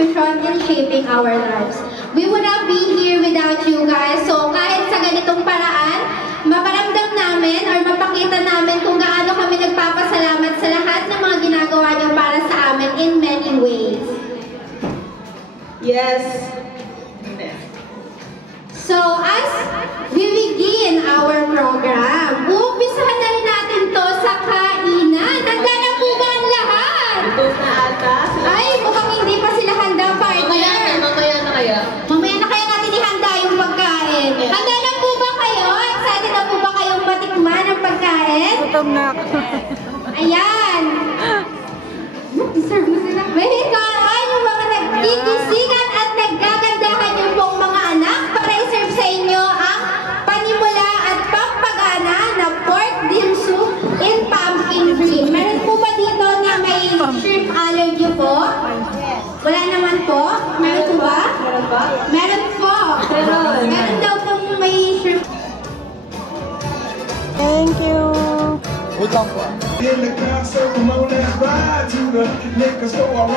contribution in shaping our lives. We would not be here without you guys. So kahit sa ganitong paraan, maparamdam namin or mapakita namin kung gaano kami nagpapasalamat sa lahat ng mga ginagawa niyo para sa amin in many ways. Yes. So as we begin our program, uumpisahan na rin natin to sa kainan. Handa na po ba ang lahat? Ito na ata. Ay, mukhang hindi pa sila handa, partner. Mamaya na kaya. Mamaya na kaya natin ihanda yung pagkain. Handa na po ba kayo? Excited na po ba kayong matikman ang pagkain? Gutom na ako. Ayan. Deserve mo sila. May hikaan yung mga nagkikisigan at naggagandahan yung pong mga anak para i-serve sa inyo ang panimula at pampagana na pork dim soup in pumpkin cream. Meron po ba dito na may shrimp allergy po? Wala naman po? Meron po ba? Meron ba? Meron po. Meron daw pong may shrimp. Thank you. In the concert, I'm on that ride to the liquor store.